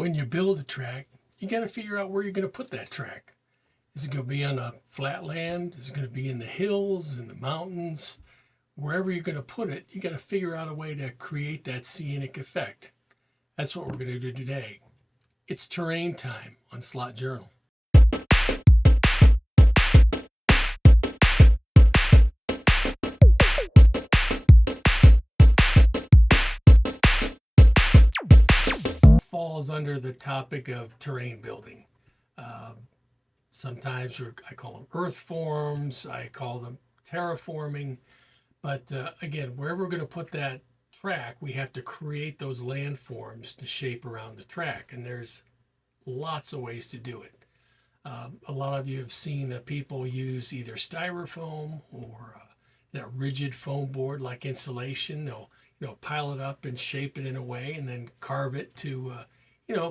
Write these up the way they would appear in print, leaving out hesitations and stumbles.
When you build a track, you got to figure out where you're going to put that track. Is it going to be on a flat land? Is it going to be in the hills, in the mountains? Wherever you're going to put it, you got to figure out a way to create that scenic effect. That's what we're going to do today. It's terrain time on Slot Journal. Falls under the topic of terrain building. Sometimes I call them earth forms, I call them terraforming. But again, wherever we're going to put that track, we have to create those landforms to shape around the track. And there's lots of ways to do it. A lot of you have seen people use either styrofoam or that rigid foam board like insulation. They'll pile it up and shape it in a way, and then carve it to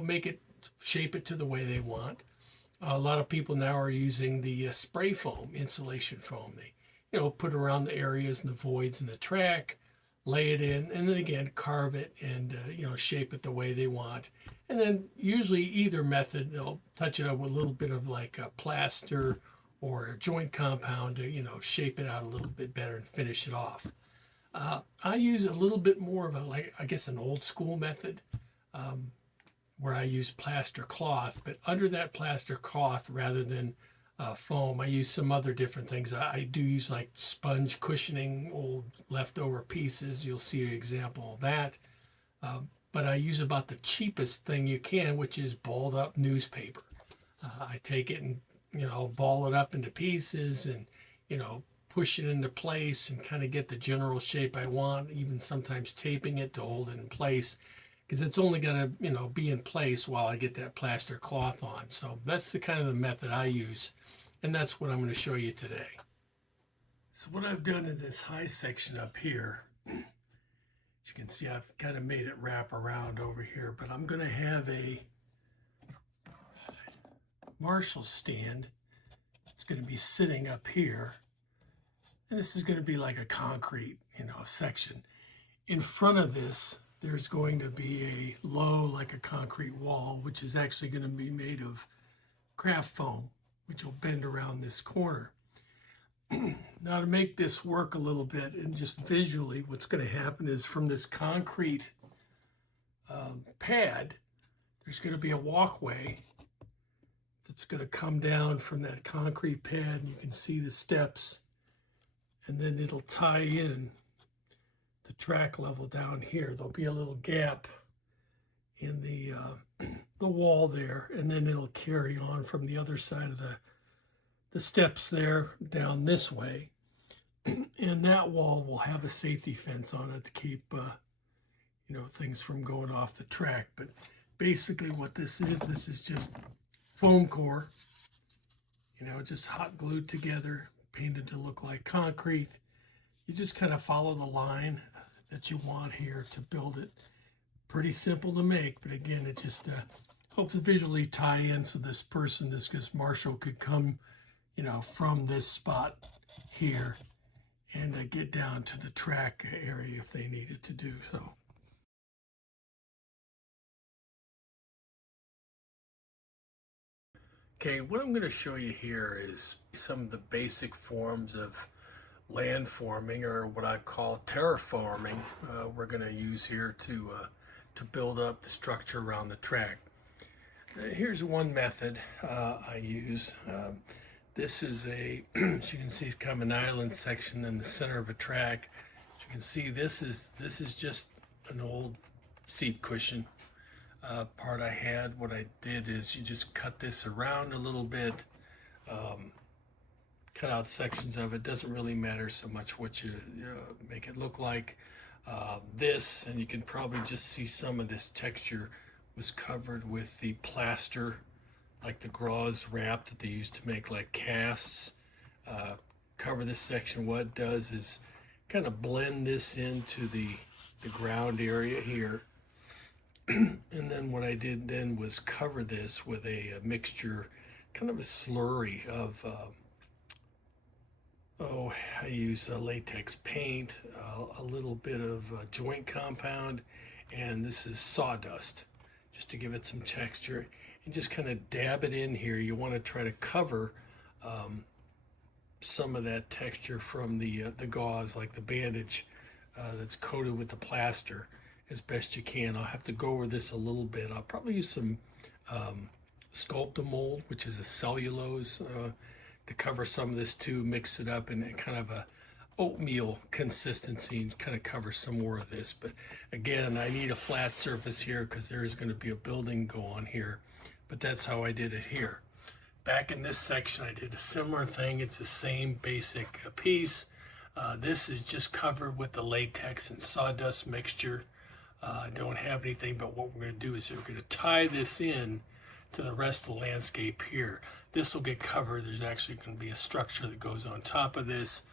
make it shape it to the way they want. A lot of people now are using the spray foam, insulation foam. They put around the areas and the voids in the track, lay it in, and then again carve it and shape it the way they want. And then usually either method, they'll touch it up with a little bit of like a plaster or a joint compound to shape it out a little bit better and finish it off. I use a little bit more of an old school method where I use plaster cloth, but under that plaster cloth rather than foam, I use some other different things. I do use like sponge cushioning, old leftover pieces. You'll see an example of that. But I use about the cheapest thing you can, which is balled up newspaper. I take it and ball it up into pieces and push it into place and kind of get the general shape I want, even sometimes taping it to hold it in place, because it's only going to be in place while I get that plaster cloth on. So that's the kind of the method I use, and that's what I'm going to show you today. So what I've done in this high section up here, as you can see, I've kind of made it wrap around over here, but I'm going to have a Marshall stand. It's going to be sitting up here. And this is going to be like a concrete, section. In front of this, there's going to be a low, like a concrete wall, which is actually going to be made of craft foam, which will bend around this corner. Now to make this work a little bit and just visually, what's going to happen is from this concrete pad, there's going to be a walkway that's going to come down from that concrete pad, and you can see the steps. And then it'll tie in the track level down here. There'll be a little gap in the wall there, and then it'll carry on from the other side of the steps there down this way. And that wall will have a safety fence on it to keep things from going off the track. But basically what this is just foam core, just hot glued together, painted to look like concrete. You just kind of follow the line that you want here to build it. Pretty simple to make, but again, it just helps visually tie in so this Marshall could come, from this spot here and get down to the track area if they needed to do so. Okay, what I'm going to show you here is some of the basic forms of landforming, or what I call terraforming, we're going to use here to build up the structure around the track. Here's one method I use. This is as you can see, it's kind of an island section in the center of a track. As you can see, this is just an old seat cushion. Part I had, what I did is you just cut this around a little bit, cut out sections of it. Doesn't really matter so much what you make it look like. This, and you can probably just see some of this texture was covered with the plaster, like the gauze wrap that they used to make like casts. Cover this section. What it does is kind of blend this into the ground area here. And then what I did then was cover this with a mixture, kind of a slurry of, I use latex paint, a little bit of joint compound, and this is sawdust. just to give it some texture, and just kind of dab it in here. You want to try to cover um, some of that texture from the gauze, like the bandage that's coated with the plaster, as best you can. I'll have to go over this a little bit. I'll probably use some Sculptamold, which is a cellulose, to cover some of this too. Mix it up in kind of a oatmeal consistency and kind of cover some more of this. But again, I need a flat surface here because there is going to be a building go on here. But that's how I did it here. Back in this section, I did a similar thing. It's the same basic piece. This is just covered with the latex and sawdust mixture. I don't have anything, but what we're going to do is we're going to tie this in to the rest of the landscape here. This will get covered. There's actually going to be a structure that goes on top of this.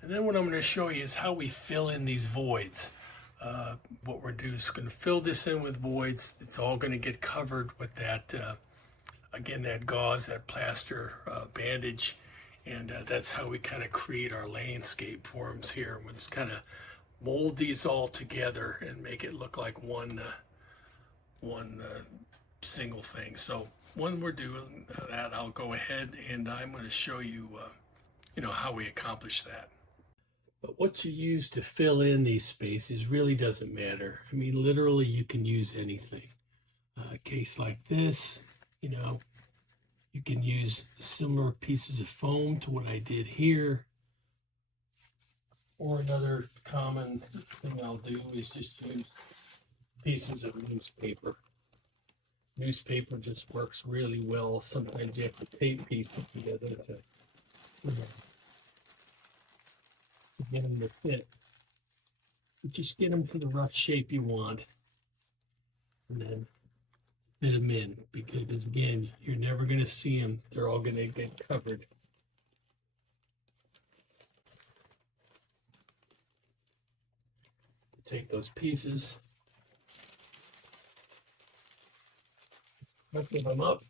And then what I'm going to show you is how we fill in these voids. What we're doing is going to fill this in with voids. It's all going to get covered with that, again, that gauze, that plaster bandage. And that's how we kind of create our landscape forms here. We'll just kind of mold these all together and make it look like one single thing. So when we're doing that, I'll go ahead and I'm going to show you, how we accomplish that. But what you use to fill in these spaces really doesn't matter. I mean, literally, you can use anything. A case like this, you can use similar pieces of foam to what I did here. Or another common thing I'll do is just use pieces of newspaper. Newspaper just works really well. Sometimes you have to tape pieces together to get them to fit. But just get them to the rough shape you want, and then fit them in, because again, you're never going to see them. They're all going to get covered. Take those pieces, bucket them up,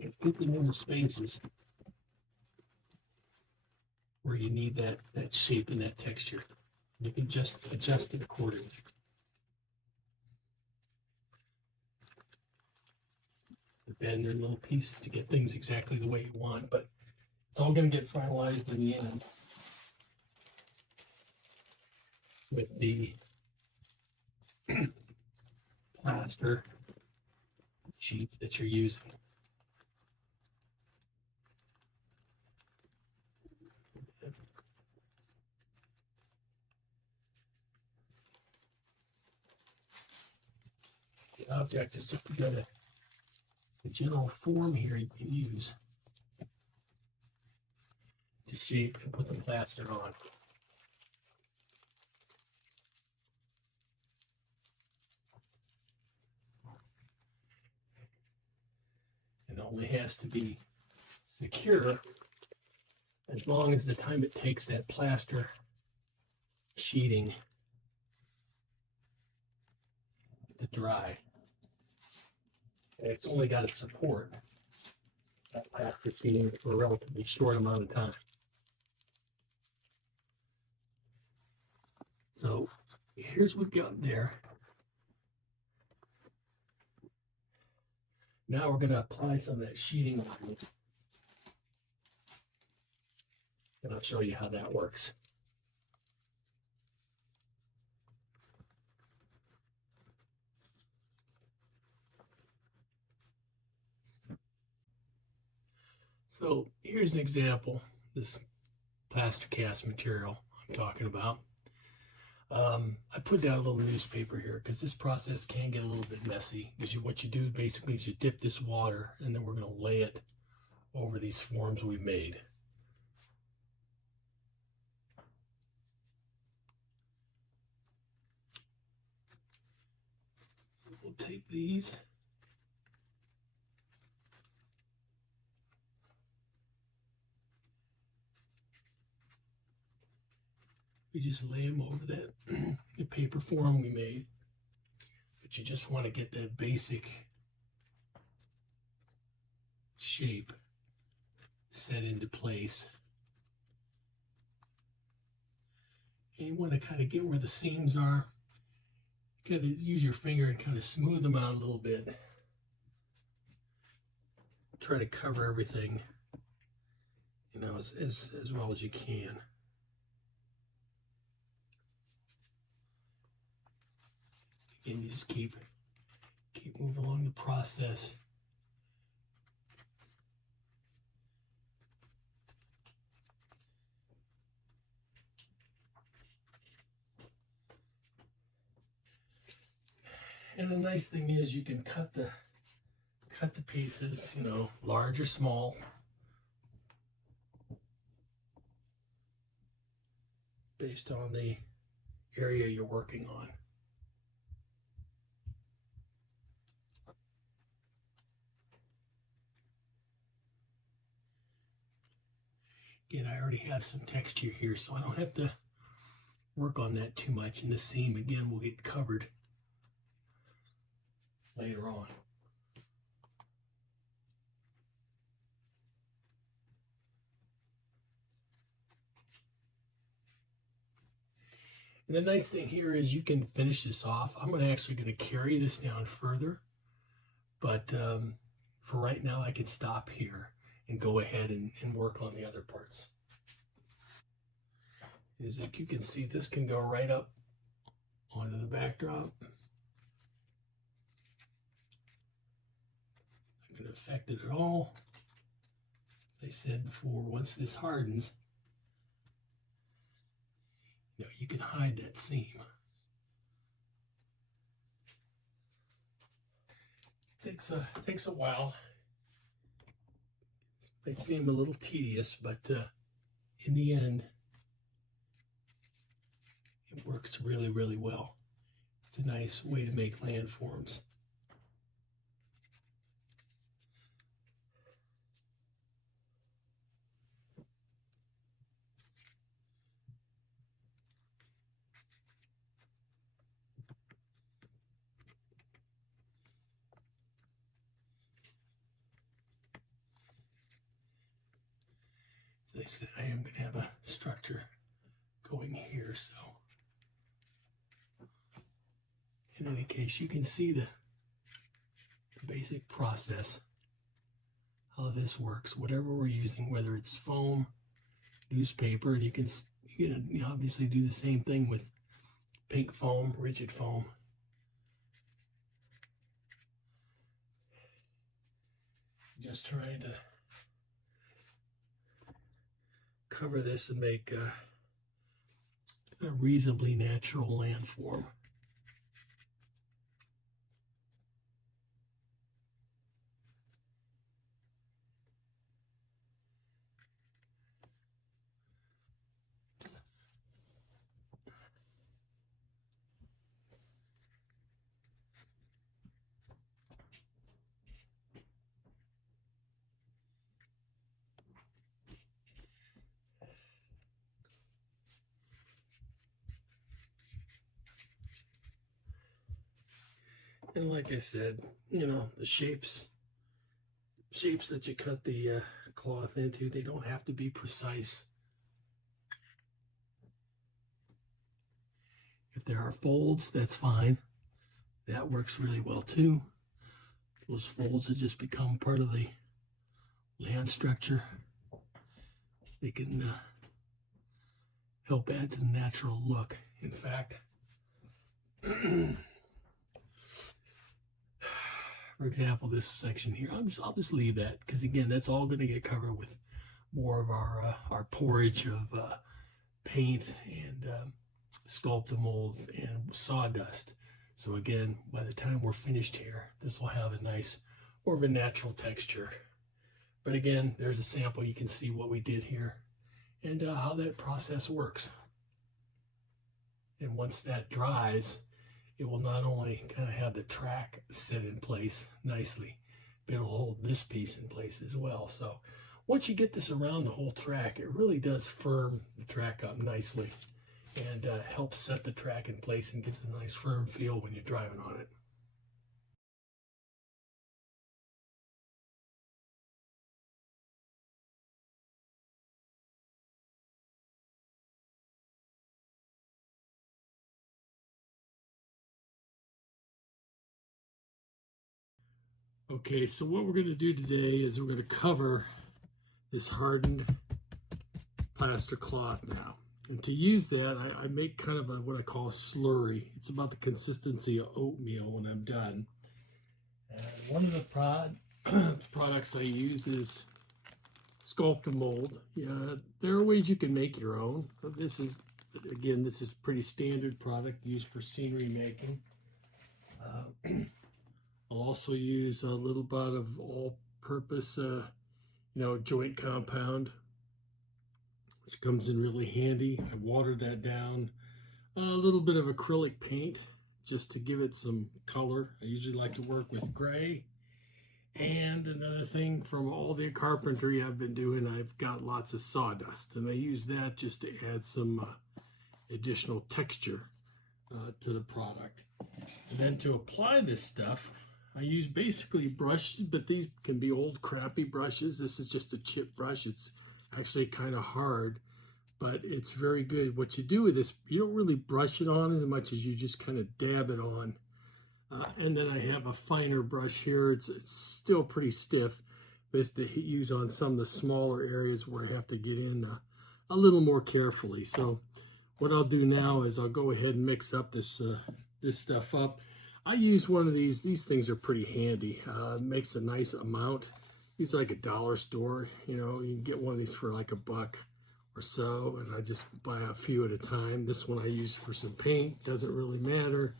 and fit them into spaces where you need that shape and that texture. You can just adjust it accordingly. Bend their little pieces to get things exactly the way you want, but it's all going to get finalized in the end with the plaster sheet that you're using. The object is just to get the general form here you can use to shape and put the plaster on. It only has to be secure as long as the time it takes that plaster sheeting to dry. And it's only got to support that plaster sheeting for a relatively short amount of time. So here's what we've got there. Now we're going to apply some of that sheeting on it. And I'll show you how that works. So here's an example, this plaster cast material I'm talking about. I put down a little newspaper here because this process can get a little bit messy. Because what you do basically is you dip this water and then we're going to lay it over these forms we've made. So we'll take these. We just lay them over that the paper form we made. But you just want to get that basic shape set into place. And you want to kind of get where the seams are. You gotta use your finger and kind of smooth them out a little bit. Try to cover everything, you know, as well as you can. And you just keep moving along the process. And the nice thing is you can cut the pieces, you know, large or small, based on the area you're working on. Again, I already have some texture here, so I don't have to work on that too much. And the seam, again, will get covered later on. And the nice thing here is you can finish this off. I'm actually going to carry this down further, but for right now, I can stop here and go ahead and work on the other parts. As you can see, this can go right up onto the backdrop. Not going to affect it at all. As I said before, once this hardens, you know, you can hide that seam. Takes a while. They seem a little tedious, but in the end, it works really, really well. It's a nice way to make landforms. As I said, I am going to have a structure going here, so in any case, you can see the basic process, how this works. Whatever we're using, whether it's foam, newspaper, you can obviously do the same thing with pink foam, rigid foam. Just trying to cover this and make a reasonably natural landform. And like I said, you know, the shapes that you cut the cloth into, they don't have to be precise. If there are folds, that's fine. That works really well too. Those folds that just become part of the land structure, they can help add to the natural look. In fact, for example, this section here, I'll just leave that because again, that's all going to get covered with more of our porridge of paint and sculpt-a-mold and sawdust. So again, by the time we're finished here, this will have a nice, more of a natural texture. But again, there's a sample. You can see what we did here and how that process works. And once that dries, it will not only kind of have the track set in place nicely, but it'll hold this piece in place as well. So once you get this around the whole track, it really does firm the track up nicely and helps set the track in place and gives a nice firm feel when you're driving on it. Okay, so what we're going to do today is we're going to cover this hardened plaster cloth now. And to use that, I make kind of what I call a slurry. It's about the consistency of oatmeal when I'm done. And one of the products I use is sculpt a mold. Yeah, there are ways you can make your own. But this is pretty standard product used for scenery making. I'll also use a little bit of all-purpose, joint compound, which comes in really handy. I watered that down. A little bit of acrylic paint just to give it some color. I usually like to work with gray. And another thing, from all the carpentry I've been doing, I've got lots of sawdust, and I use that just to add some additional texture to the product. And then to apply this stuff, I use basically brushes, but these can be old crappy brushes. This is just a chip brush. It's actually kind of hard, but it's very good. What you do with this, you don't really brush it on as much as you just kind of dab it on. And then I have a finer brush here. It's still pretty stiff, but it's to use on some of the smaller areas where I have to get in a little more carefully. So what I'll do now is I'll go ahead and mix up this stuff up. I use one of these. These things are pretty handy. It makes a nice amount. These are like a dollar store. You can get one of these for like $1 or so, and I just buy a few at a time. This one I use for some paint. Doesn't really matter.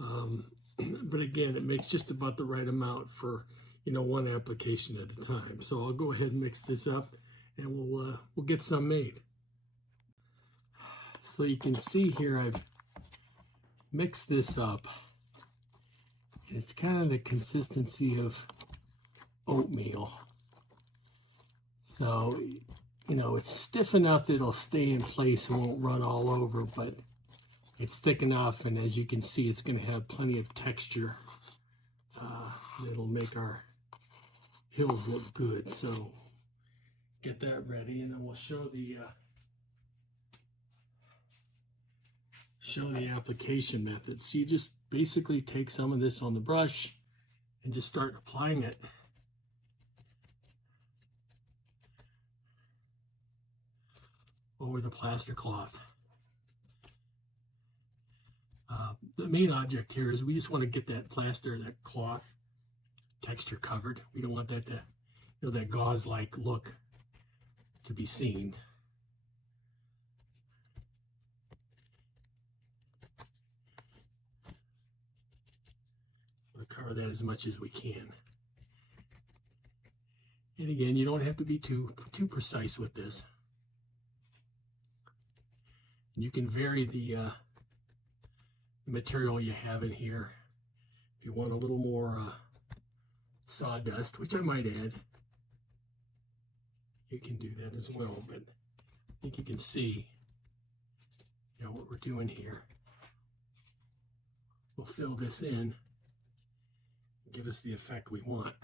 But again, it makes just about the right amount for one application at a time. So I'll go ahead and mix this up, and we'll get some made. So you can see here I've mixed this up. It's kind of the consistency of oatmeal. So, it's stiff enough that it'll stay in place and won't run all over, but it's thick enough, and as you can see, it's going to have plenty of texture that'll make our hills look good. So get that ready, and then we'll show the application method. So you just basically take some of this on the brush and just start applying it. Over the plaster cloth. The main object here is we just want to get that cloth texture covered. We don't want that that gauze-like look to be seen. We'll cover that as much as we can. And again, you don't have to be too precise with this. You can vary the material you have in here. If you want a little more sawdust, which I might add, you can do that as well. But I think you can see what we're doing here. We'll fill this in and give us the effect we want.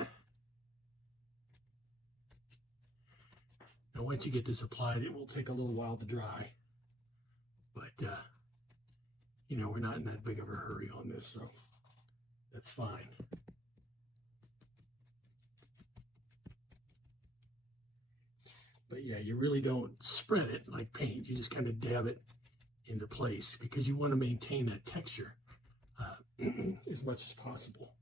Now once you get this applied, it will take a little while to dry, but we're not in that big of a hurry on this, so that's fine. But yeah, you really don't spread it like paint. You just kind of dab it into place because you want to maintain that texture as much as possible.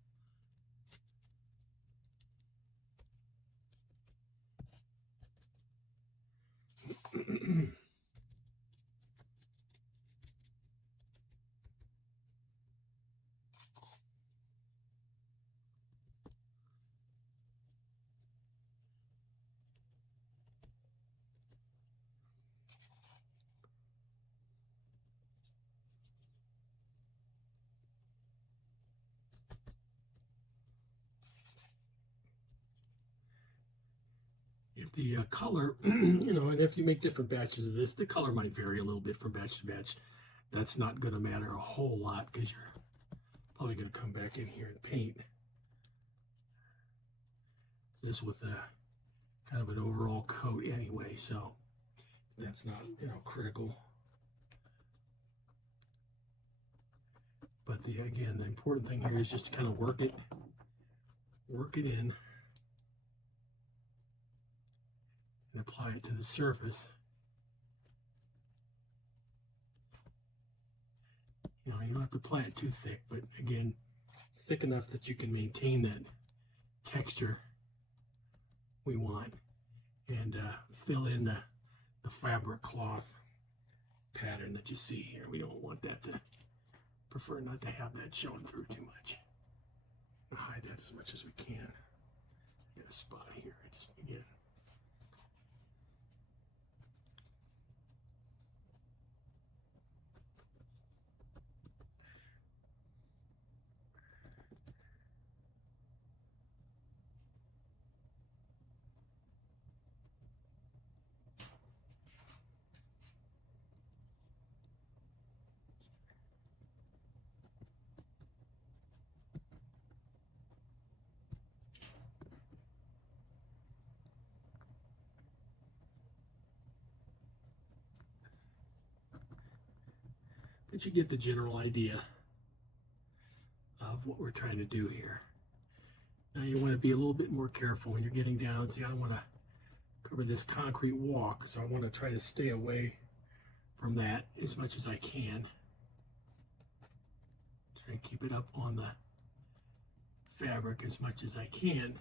If the color, and if you make different batches of this, the color might vary a little bit from batch to batch. That's not going to matter a whole lot because you're probably going to come back in here and paint this with a kind of an overall coat anyway, so that's not critical. But again, the important thing here is just to kind of work it work it in and apply it to the surface. You know, you don't have to apply it too thick, but again, thick enough that you can maintain that texture we want, and fill in the fabric cloth pattern that you see here. We don't want that to, prefer not to have that showing through too much. I'll hide that as much as we can. Got a spot here, just again. But you get the general idea of what we're trying to do here. Now you want to be a little bit more careful when you're getting down. See, I don't want to cover this concrete walk, so I want to try to stay away from that as much as I can. Try and keep it up on the fabric as much as I can.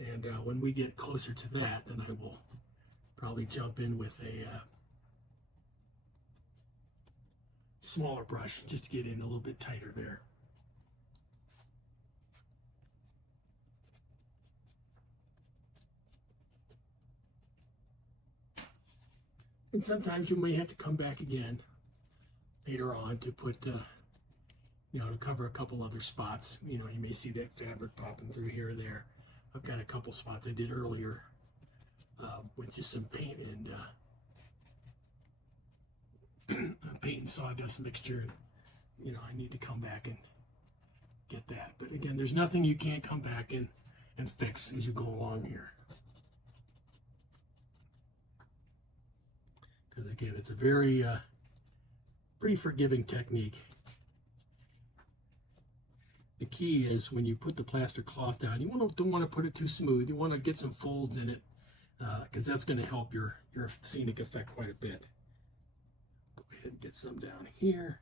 And when we get closer to that, then I will probably jump in with a smaller brush just to get in a little bit tighter there. And sometimes you may have to come back again later on to put, you know, to cover a couple other spots. You know, you may see that fabric popping through here or there. I've got a couple spots I did earlier with just some paint and paint and sawdust mixture. And, you know, I need to come back and get that. But again, there's nothing you can't come back and fix as you go along here. Because again, it's a very pretty forgiving technique. The key is when you put the plaster cloth down, you don't want to put it too smooth. You want to get some folds in it because that's going to help your scenic effect quite a bit. Go ahead and get some down here.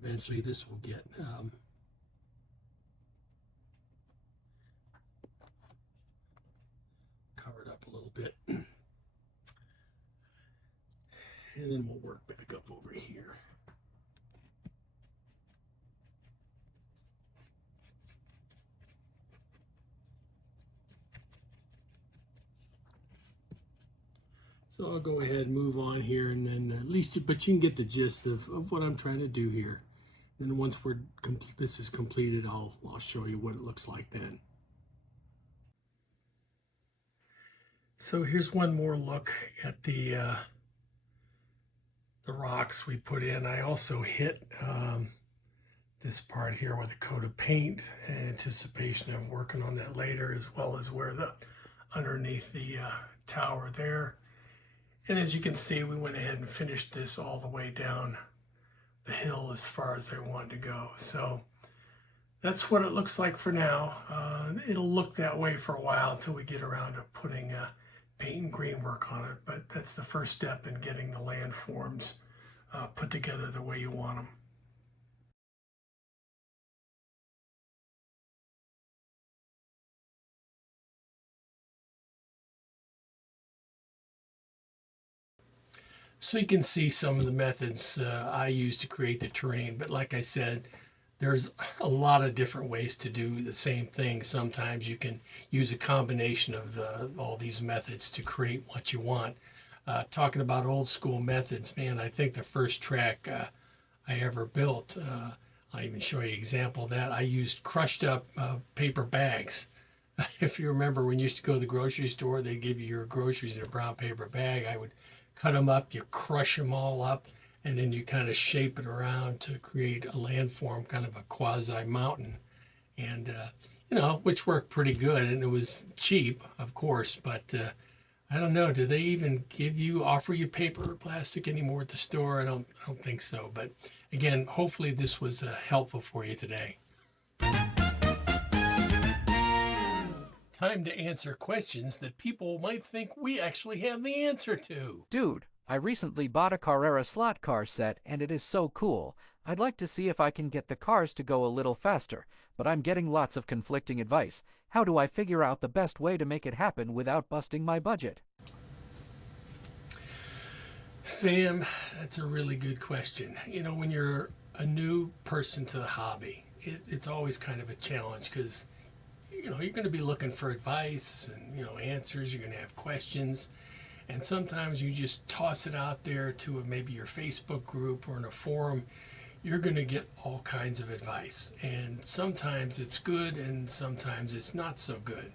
Eventually this will get covered up a little bit. And then we'll work back up over here. So I'll go ahead and move on here, and then at least, but you can get the gist of what I'm trying to do here. And once this is completed, I'll show you what it looks like then. So here's one more look at the rocks we put in. I also hit this part here with a coat of paint in anticipation of working on that later, as well as where the underneath the tower there. And as you can see, we went ahead and finished this all the way down the hill as far as I wanted to go. So that's what it looks like for now. It'll look that way for a while until we get around to putting paint and green work on it. But that's the first step in getting the landforms put together the way you want them. So you can see some of the methods I use to create the terrain. But like I said, there's a lot of different ways to do the same thing. Sometimes you can use a combination of all these methods to create what you want. Talking about old school methods, man, I think the first track I ever built, I'll even show you an example of that. I used crushed up paper bags. If you remember when you used to go to the grocery store, they'd give you your groceries in a brown paper bag. I would cut them up, you crush them all up, and then you kind of shape it around to create a landform, kind of a quasi mountain. And, you know, which worked pretty good. And it was cheap, of course, but I don't know. Do they even offer you paper or plastic anymore at the store? I don't think so. But again, hopefully this was helpful for you today. Time to answer questions that people might think we actually have the answer to. Dude, I recently bought a Carrera slot car set and it is so cool. I'd like to see if I can get the cars to go a little faster, but I'm getting lots of conflicting advice. How do I figure out the best way to make it happen without busting my budget? Sam, that's a really good question. When you're a new person to the hobby, it's always kind of a challenge because, you're going to be looking for advice and, answers. You're going to have questions. And sometimes you just toss it out there to maybe your Facebook group or in a forum. You're going to get all kinds of advice. And sometimes it's good and sometimes it's not so good.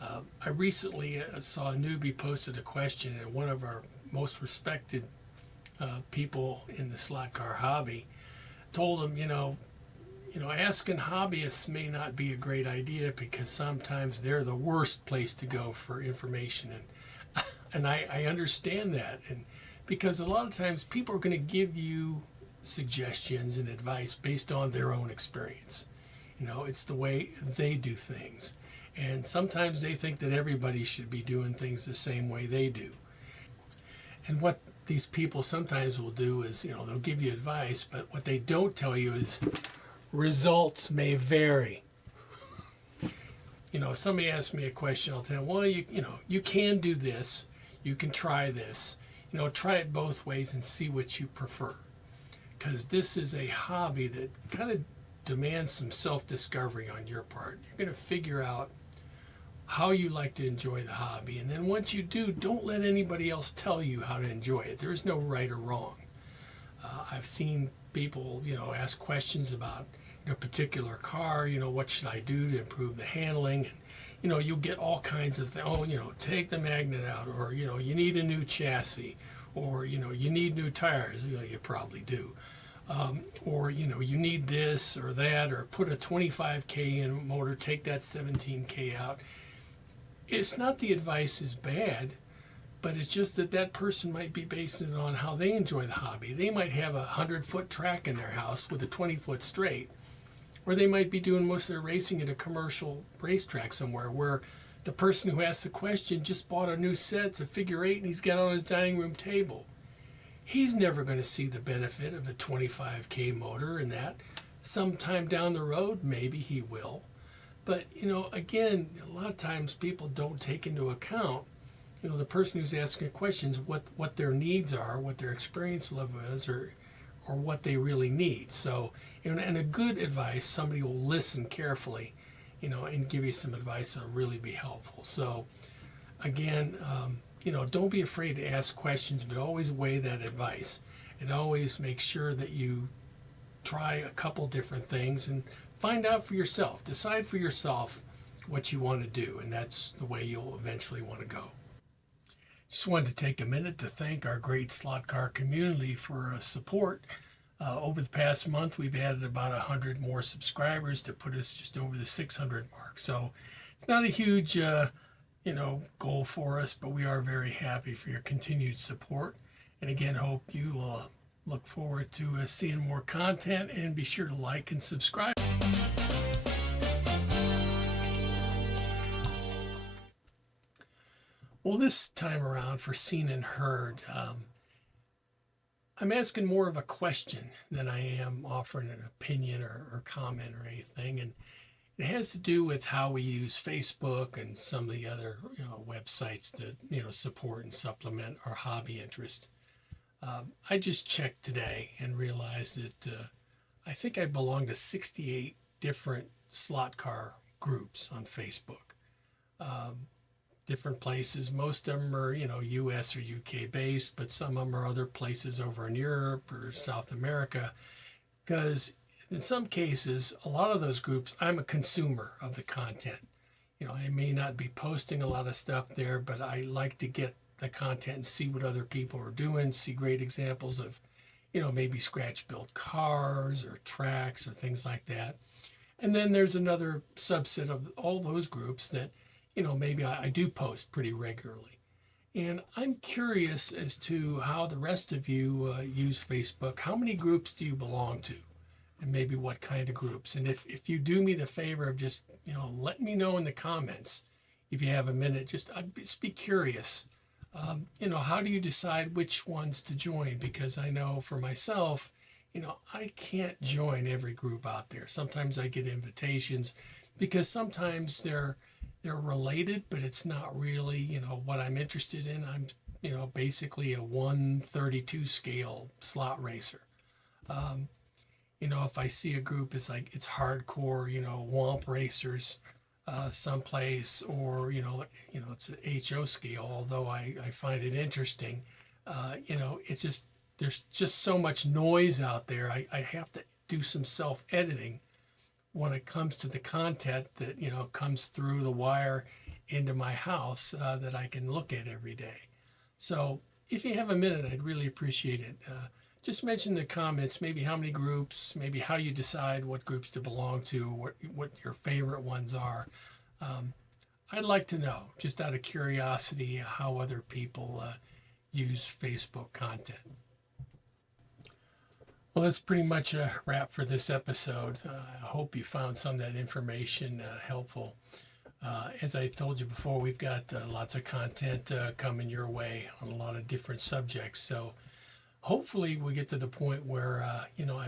I recently saw a newbie posted a question, and one of our most respected people in the slot car hobby told him, asking hobbyists may not be a great idea because sometimes they're the worst place to go for information. And I understand that. And because a lot of times people are going to give you suggestions and advice based on their own experience. It's the way they do things. And sometimes they think that everybody should be doing things the same way they do. And what these people sometimes will do is, they'll give you advice, but what they don't tell you is results may vary. If somebody asks me a question, I'll tell them, well, you can do this, you can try this, try it both ways and see what you prefer. Because this is a hobby that kind of demands some self-discovery on your part. You're going to figure out how you like to enjoy the hobby. And then once you do, don't let anybody else tell you how to enjoy it. There's no right or wrong. I've seen people, ask questions about a particular car, what should I do to improve the handling? And, you'll get all kinds of things. Oh, take the magnet out, or, you need a new chassis, or, you need new tires. You probably do. Or, you need this or that, or put a 25K in a motor, take that 17K out. It's not the advice is bad, but it's just that person might be basing it on how they enjoy the hobby. They might have a 100-foot track in their house with a 20-foot straight, or they might be doing most of their racing at a commercial racetrack somewhere where the person who asked the question just bought a new set. It's a figure eight and he's got it on his dining room table. He's never going to see the benefit of a 25K motor and that. Sometime down the road, maybe he will. But, again, a lot of times people don't take into account, the person who's asking questions, what their needs are, what their experience level is, or what they really need. So, and a good advice, somebody will listen carefully, and give you some advice that'll really be helpful. So, again, don't be afraid to ask questions, but always weigh that advice, and always make sure that you try a couple different things and find out for yourself. Decide for yourself what you want to do, and that's the way you'll eventually want to go. Just wanted to take a minute to thank our great slot car community for support. Over the past month, we've added about 100 more subscribers to put us just over the 600 mark. So it's not a huge, goal for us, but we are very happy for your continued support. And again, hope you will look forward to seeing more content, and be sure to like and subscribe. Well, this time around for Seen and Heard, I'm asking more of a question than I am offering an opinion or comment or anything. And it has to do with how we use Facebook and some of the other websites to support and supplement our hobby interest. I just checked today and realized that I think I belong to 68 different slot car groups on Facebook. Different places. Most of them are, US or UK based, but some of them are other places over in Europe or South America. Because in some cases, a lot of those groups, I'm a consumer of the content. I may not be posting a lot of stuff there, but I like to get the content and see what other people are doing, see great examples of, maybe scratch built cars or tracks or things like that. And then there's another subset of all those groups that, maybe I do post pretty regularly. And I'm curious as to how the rest of you use Facebook. How many groups do you belong to? And maybe what kind of groups? And if you do me the favor of just, let me know in the comments if you have a minute. Just be curious. How do you decide which ones to join? Because I know for myself, I can't join every group out there. Sometimes I get invitations because sometimes they're related, but it's not really, what I'm interested in. I'm, basically a 132 scale slot racer. Um, if I see a group, it's hardcore, womp racers, someplace, or it's an HO scale. Although I find it interesting, it's just there's just so much noise out there. I have to do some self editing when it comes to the content that comes through the wire into my house that I can look at every day. So if you have a minute, I'd really appreciate it. Just mention in the comments maybe how many groups, maybe how you decide what groups to belong to, what your favorite ones are. Um, I'd like to know, just out of curiosity, how other people use Facebook content. Well, that's pretty much a wrap for this episode. I hope you found some of that information helpful. As I told you before, we've got lots of content coming your way on a lot of different subjects. So hopefully we get to the point where, I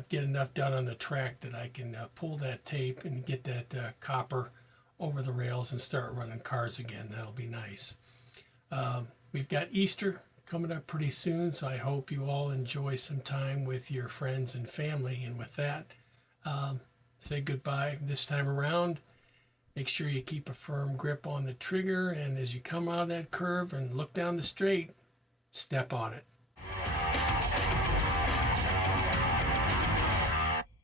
get enough done on the track that I can pull that tape and get that copper over the rails and start running cars again. That'll be nice. We've got Easter coming up pretty soon, so I hope you all enjoy some time with your friends and family. And with that, say goodbye this time around. Make sure you keep a firm grip on the trigger, and as you come out of that curve and look down the straight, step on it.